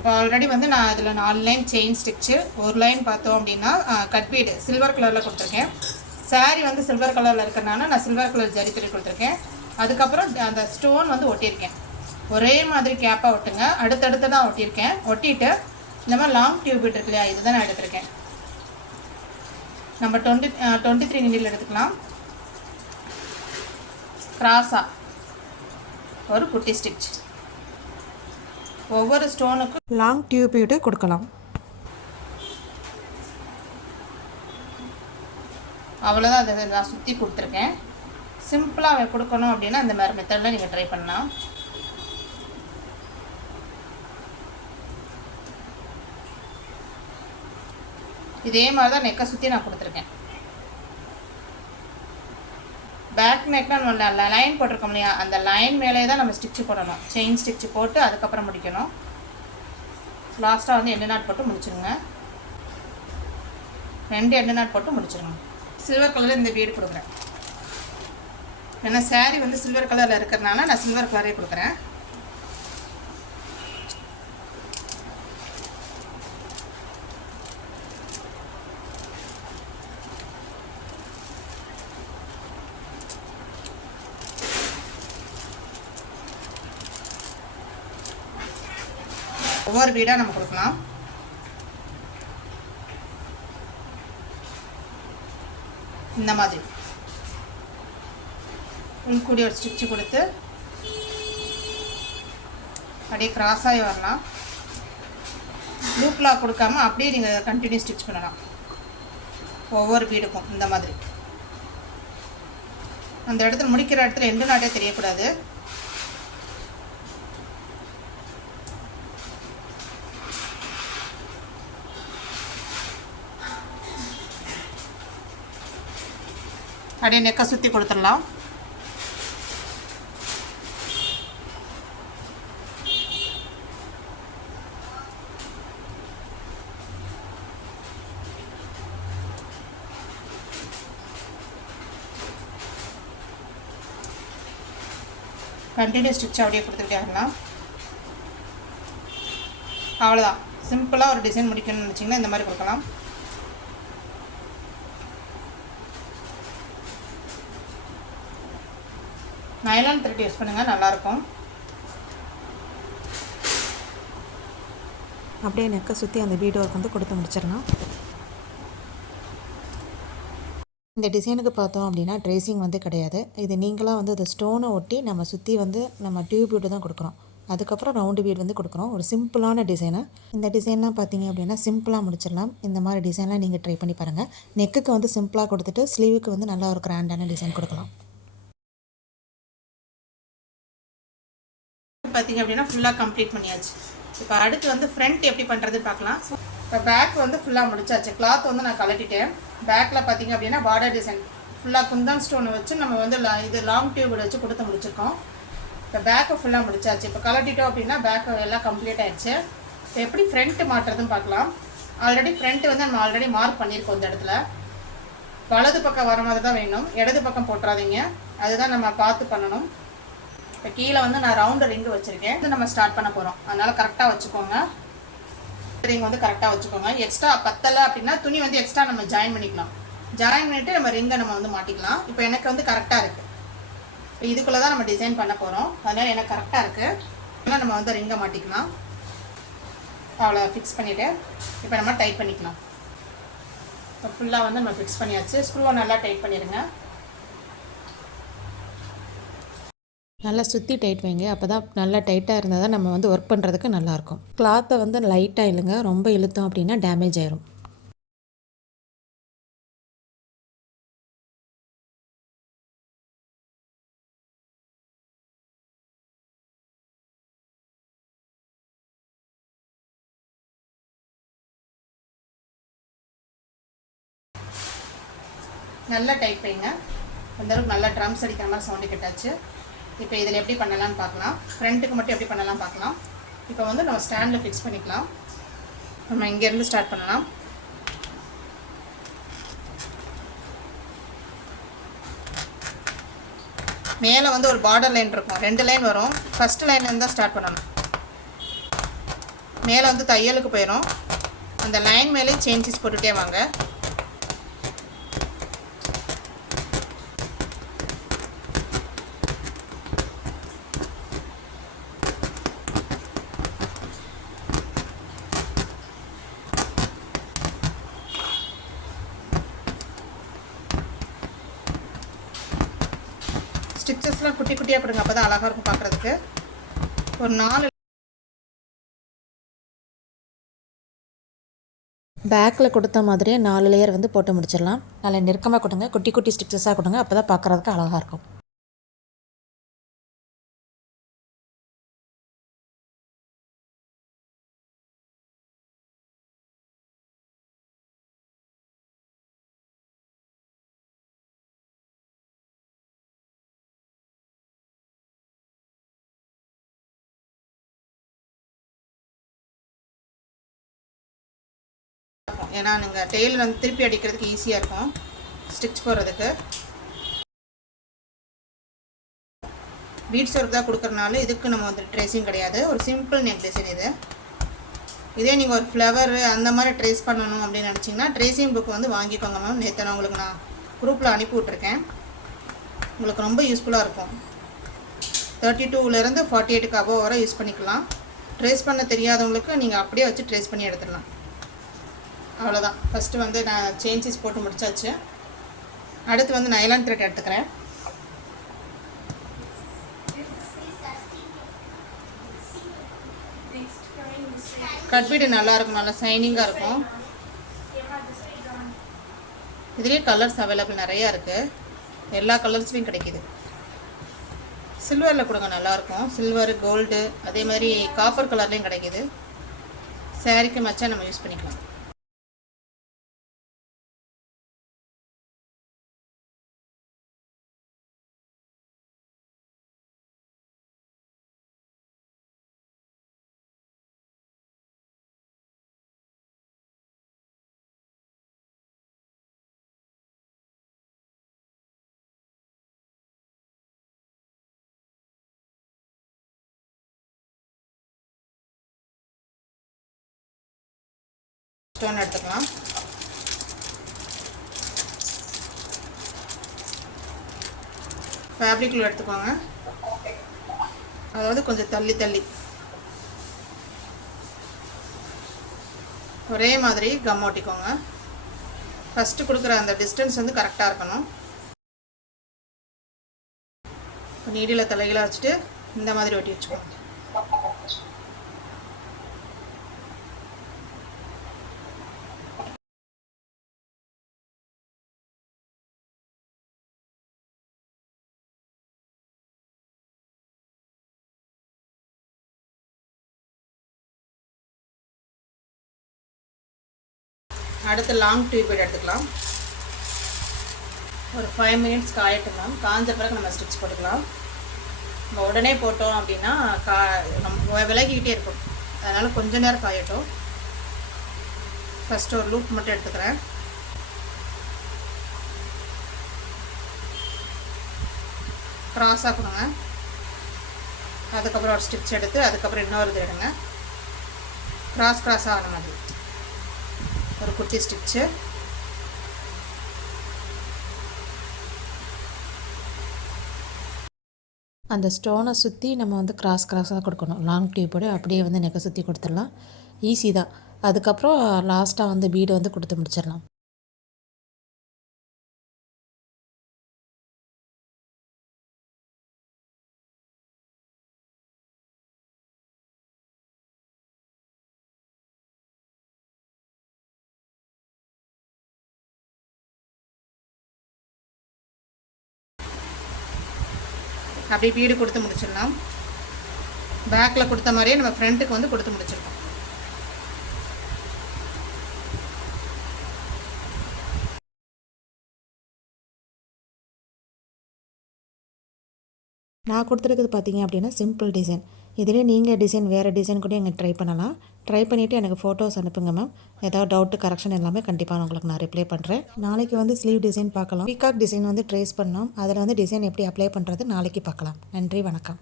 இப்போ ஆல்ரெடி வந்து நான் இதில் நாலு லைன் செயின் ஸ்டிச்சு ஒரு லைன் பார்த்தோம் அப்படின்னா கட் பீடு சில்வர் கலரில் கொடுத்துருக்கேன். Saree வந்து சில்வர் கலரில் இருக்கிறனால நான் சில்வர் கலர் ஜரி துணி கொடுத்துருக்கேன். அதுக்கப்புறம் அந்த ஸ்டோன் வந்து ஒட்டியிருக்கேன். ஒரே மாதிரி கேப்பாக ஒட்டுங்க. அடுத்தடுத்து தான் ஒட்டியிருக்கேன். ஒட்டிட்டு இந்த மாதிரி லாங் டியூப் இருக்கு இல்லையா இதுதான் நான் எடுத்திருக்கேன். நம்ம டுவெண்ட்டி டுவெண்ட்டி த்ரீ நிடியில் எடுத்துக்கலாம். கிராஸாக ஒரு குட்டி ஸ்டிச் ஒவ்வொரு ஸ்டோனுக்கும் லாங் டியூப் விட்டு கொடுக்கலாம். அவ்வளோதான் அதை நான் சுற்றி கொடுத்துருக்கேன். சிம்பிளாக கொடுக்கணும் அப்படின்னா இந்த மாதிரி மெத்தடில் நீங்கள் ட்ரை பண்ணலாம். இதே மாதிரி தான் நெக்கை சுற்றி நான் கொடுத்துருக்கேன். பேக் நெக்னா நம்ம லைன் போட்டிருக்கோம் இல்லையா? அந்த லைன் மேலே தான் நம்ம ஸ்டிச்சு போடணும். செயின் ஸ்டிச்சு போட்டு அதுக்கப்புறம் முடிக்கணும். லாஸ்ட்டாக வந்து எண்ணெய் நாட் போட்டு முடிச்சிருங்க. ரெண்டு எண்ணெய் நாட் போட்டு முடிச்சிருங்க. சில்வர் கலரில் இந்த வீடு கொடுக்குறேன். ஏன்னா saree வந்து சில்வர் கலரில் இருக்கிறனால நான் சில்வர் கலரே கொடுக்குறேன். ஒவ்வொரு வீடாக நம்ம கொடுக்கலாம். இந்த மாதிரி. உள்கூடி ஒரு ஸ்டிச்சு கொடுத்து அப்படியே கிராஸாகி வரலாம். லூப்லாக் கொடுக்காம அப்படியே நீங்கள் கண்டினியூ ஸ்டிச் பண்ணலாம். ஒவ்வொரு பீடுக்கும் இந்த மாதிரி. அந்த இடத்துல முடிக்கிற இடத்துல எந்த நாட்டே தெரியக்கூடாது. அப்படியே நெக்கை சுற்றி கொடுத்துடலாம். கண்டினியூ ஸ்டிச் அப்படியே கொடுத்துக்கிட்டே இருக்கலாம் அவ்வளோதான் சிம்பிளாக ஒரு டிசைன் முடிக்கணும்னு நினச்சிங்கன்னா இந்த மாதிரி கொடுக்கலாம். நைலான் த்ரெட் யூஸ் பண்ணுங்கள் நல்லாயிருக்கும் அப்படியே நெக்கை சுற்றி அந்த பீட் ஒர்க் வந்து கொடுத்து முடிச்சிடலாம் இந்த டிசைனுக்கு பார்த்தோம் அப்படின்னா ட்ரேசிங் வந்து கிடையாது. இது நீங்களாக வந்து அந்த ஸ்டோனை ஒட்டி நம்ம சுற்றி வந்து நம்ம டியூப் வீடு தான் கொடுக்குறோம் அதுக்கப்புறம் ரவுண்டு வீடு வந்து கொடுக்குறோம் ஒரு சிம்பிளான டிசைனு இந்த டிசைன்லாம் பார்த்தீங்க அப்படின்னா சிம்பிளாக முடிச்சிடலாம். இந்த மாதிரி டிசைன்லாம் நீங்கள் ட்ரை பண்ணி பாருங்கள் நெக்குக்கு வந்து சிம்பிளாக கொடுத்துட்டு ஸ்லீவுக்கு வந்து நல்லா ஒரு கிராண்டான டிசைன் கொடுக்கலாம். பார்த்தீங்க அப்படின்னா ஃபுல்லாக கம்ப்ளீட் பண்ணியாச்சு. இப்போ அடுத்து வந்து ஃப்ரண்ட் எப்படி பண்ணுறதுன்னு பார்க்கலாம். இப்போ பேக் வந்து ஃபுல்லாக முடிச்சாச்சு. கிளாத் வந்து நான் கலட்டிட்டேன் பேக்கில் பார்த்தீங்க அப்படின்னா பார்டர் டிசைன் ஃபுல்லாக குந்தன் ஸ்டோன் வச்சு நம்ம வந்து இது லாங் டியூபில் வச்சு கொடுத்து முடிச்சிருக்கோம். இப்போ பேக்கை ஃபுல்லாக முடிச்சாச்சு. இப்போ கலட்டிட்டோம் அப்படின்னா பேக்கு எல்லாம் கம்ப்ளீட் ஆகிடுச்சு இப்போ எப்படி ஃப்ரண்ட்டு மாட்டுறதுன்னு பார்க்கலாம். ஆல்ரெடி ஃப்ரண்ட்டு வந்து நம்ம ஆல்ரெடி மார்க் பண்ணியிருக்கோம் இந்த இடத்துல. வலது பக்கம் வர மாதிரி தான் வேணும். இடது பக்கம் போட்டுறாதீங்க. அதுதான் நம்ம பார்த்து பண்ணணும். இப்போ கீழே வந்து நான் ரவுண்டு ரிங்கு வச்சுருக்கேன். இது நம்ம ஸ்டார்ட் பண்ண போகிறோம் அதனால் கரெக்டாக வச்சுக்கோங்க. ரிங் வந்து கரெக்டாக வச்சுக்கோங்க. எக்ஸ்ட்ரா பத்தலை அப்படின்னா துணி வந்து எக்ஸ்ட்ரா நம்ம ஜாயின் பண்ணிக்கலாம். ஜாயின் பண்ணிவிட்டு நம்ம ரிங்கை நம்ம வந்து மாட்டிக்கலாம். இப்போ எனக்கு வந்து கரெக்டாக இருக்குது இப்போ இதுக்குள்ளே தான் நம்ம டிசைன் பண்ண போகிறோம் அதனால் எனக்கு கரெக்டாக இருக்குது அதனால் நம்ம வந்து ரிங்கை மாட்டிக்கலாம். அவ்வளோ ஃபிக்ஸ் பண்ணிவிட்டு இப்போ நம்ம டைட் பண்ணிக்கலாம். இப்போ ஃபுல்லாக வந்து நம்ம ஃபிக்ஸ் பண்ணியாச்சு. ஸ்க்ரூவை நல்லா டைட் பண்ணிடுங்க நல்லா சுற்றி டைட் வைங்க. அப்போ தான் நல்லா டைட்டாக இருந்தால் தான் நம்ம வந்து ஒர்க் பண்ணுறதுக்கு நல்லாயிருக்கும் கிளாத்தை வந்து லைட்டாக இழுங்க ரொம்ப இழுத்தோம் அப்படின்னா டேமேஜ் ஆயிரும். நல்லா டைப் பண்ணுங்க அந்த அளவுக்கு நல்லா ட்ரம்ஸ் அடிக்கிற மாதிரி சவுண்டு கட்டாச்சு. இப்போ இதில் எப்படி பண்ணலாம்னு பார்க்கலாம். ஃப்ரண்ட்டுக்கு மட்டும் எப்படி பண்ணலாம் பார்க்கலாம். இப்போ வந்து நம்ம ஸ்டாண்டில் ஃபிக்ஸ் பண்ணிக்கலாம். நம்ம இங்கேருந்து ஸ்டார்ட் பண்ணலாம். மேலே வந்து ஒரு பார்டர் லைன் இருக்கும். ரெண்டு லைன் வரும். ஃபஸ்ட் லைன்லேருந்து தான் ஸ்டார்ட் பண்ணணும். மேலே வந்து தையலுக்கு போயிடும் அந்த லைன் மேலே சேஞ்சஸ் போட்டுகிட்டே வாங்க. ஸ்டிச்சஸ்லாம் குட்டி குட்டியாக கொடுங்க. அப்போ தான் அழகாக இருக்கும் பார்க்குறதுக்கு ஒரு நாலு பேக்கில் கொடுத்த மாதிரியே நாலு லேயர் வந்து போட்டு முடிச்சிடலாம். நல்லா நெருக்கமாக கொடுங்க. குட்டி குட்டி ஸ்டிச்சஸாக கொடுங்க. அப்போ தான் பார்க்குறதுக்கு அழகாக இருக்கும். ஏன்னா நீங்கள் டெய்லர் வந்து திருப்பி அடிக்கிறதுக்கு ஈஸியாக இருக்கும். ஸ்டிச் போடுறதுக்கு. பீட்ஸ் ஒர்க் தான் கொடுக்குறனால இதுக்கு நம்ம வந்து ட்ரேஸிங் கிடையாது. ஒரு சிம்பிள் நெக் டிசைன் இது. இதே நீங்கள் ஒரு ஃப்ளவர் அந்த மாதிரி ட்ரேஸ் பண்ணணும் அப்படின்னு நினச்சிங்கன்னா ட்ரேஸிங் புக் வந்து வாங்கிக்கோங்க மேம் நேற்று நான் உங்களுக்கு நான் குரூப்பில் அனுப்பி விட்ருக்கேன் உங்களுக்கு ரொம்ப யூஸ்ஃபுல்லாக இருக்கும். தேர்ட்டி டூவிலேருந்து ஃபார்ட்டி எயிட்டுக்கு அபோவ் வரை யூஸ் பண்ணிக்கலாம். ட்ரேஸ் பண்ண தெரியாதவங்களுக்கு நீங்கள் அப்படியே வச்சு ட்ரேஸ் பண்ணி எடுத்துடலாம். அவ்வளோதான் ஃபஸ்ட்டு வந்து நான் சேஞ்சஸ் போட்டு முடிச்சாச்சு. அடுத்து வந்து நைலான் த்ரெட் எடுத்துக்கிறேன். கட்பீடு நல்லா இருக்கும் நல்லா சைனிங்காக இருக்கும். இதுலேயே கலர்ஸ் அவைலபிள் நிறையா இருக்குது எல்லா கலர்ஸ்லையும் கிடைக்கிது. சில்வரில் கொடுங்க நல்லாயிருக்கும் சில்வர் கோல்டு அதே மாதிரி காப்பர் கலர்லேயும் கிடைக்கிது. சாரீக்கு மச்சா நம்ம யூஸ் பண்ணிக்கலாம். ஸ்டோன் எடுத்துக்கலாம். ஃபேப்ரிக்கில் எடுத்துக்கோங்க. அதாவது கொஞ்சம் தள்ளி தள்ளி. ஒரே மாதிரி கம் ஓட்டிக்கோங்க ஃபஸ்ட்டு கொடுக்குற அந்த டிஸ்டன்ஸ் வந்து கரெக்டாக இருக்கணும். நீடியில் தலைகளாக வச்சுட்டு இந்த மாதிரி ஒட்டி வச்சுக்கோங்க. அடுத்து லாங் டியூப் எடுத்துக்கலாம். ஒரு ஃபைவ் மினிட்ஸ் காயட்டும் மேம் காஞ்ச பிறகு நம்ம ஸ்டிச் போட்டுக்கலாம். நம்ம உடனே போட்டோம் அப்படின்னா கா நம்ம விலகிக்கிட்டே இருக்கும். அதனால் கொஞ்ச நேரம் காயட்டும். ஃபஸ்ட்டு ஒரு லூப் மட்டும் எடுத்துக்கிறேன். க்ராஸாக கொடுங்க. அதுக்கப்புறம் ஒரு ஸ்டிச் எடுத்து அதுக்கப்புறம் இன்னொரு இது எடுங்க. க்ராஸ் க்ராஸாக ஆன மாதிரி. ஒரு குட்டி ஸ்டிச்சு. அந்த ஸ்டோனை சுற்றி நம்ம வந்து கிராஸ் கிராஸாக கொடுக்கணும். லாங் டியூப்போடு அப்படியே வந்து நெக்கை சுற்றி கொடுத்துடலாம். ஈஸி தான். அதுக்கப்புறம் லாஸ்ட்டாக வந்து பீடு வந்து கொடுத்து முடிச்சிடலாம். அப்படியே பீடு கொடுத்து முடிச்சிடலாம். பேக்கில் கொடுத்த மாதிரியே நம்ம ஃப்ரண்ட்டுக்கு வந்து கொடுத்து முடிச்சிருக்கோம் நான் கொடுத்துருக்குது பார்த்தீங்க அப்படின்னா சிம்பிள் டிசைன் இதிலே நீங்கள் டிசைன் வேறு டிசைன் கூட எங்கள் ட்ரை பண்ணலாம். ட்ரை பண்ணிவிட்டு எனக்கு ஃபோட்டோஸ் அனுப்புங்க மேம் ஏதாவது டவுட்டு கரெக்ஷன் எல்லாமே கண்டிப்பாக உங்களுக்கு நான் ரிப்ளை பண்ணுறேன் நாளைக்கு வந்து ஸ்லீவ் டிசைன் பார்க்கலாம். பீகாக் டிசைன் வந்து ட்ரேஸ் பண்ணோம். அதில் வந்து டிசைன் எப்படி அப்ளை பண்ணுறது நாளைக்கு பார்க்கலாம். நன்றி வணக்கம்.